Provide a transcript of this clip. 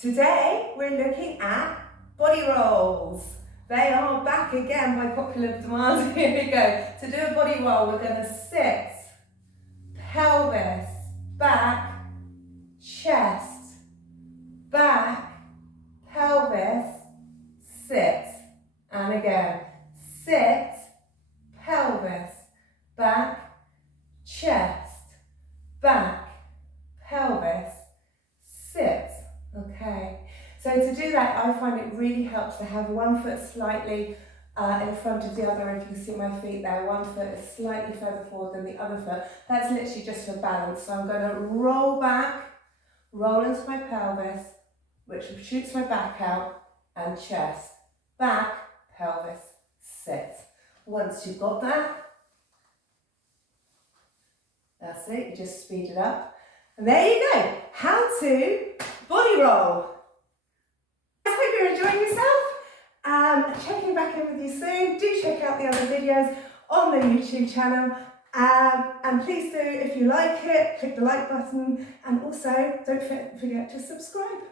Today we're looking at body rolls. They are back again by popular demand. Here we go. To do a body roll, we're going to sit, pelvis, back, chest, back, pelvis, sit. And again, sit, pelvis, back, chest, back, pelvis, sit. Okay, so to do that, I find it really helps to have one foot slightly in front of the other. If you can see my feet there, one foot is slightly further forward than the other foot. That's literally just for balance. So I'm going to roll back, roll into my pelvis, which shoots my back out, and chest, back, pelvis, sit. Once you've got that, that's it, you just speed it up. And there you go, how to body roll. I hope you're enjoying yourself. Checking back in with you soon. Do check out the other videos on the YouTube channel. And please do, if you like it, click the like button. And also, don't forget to subscribe.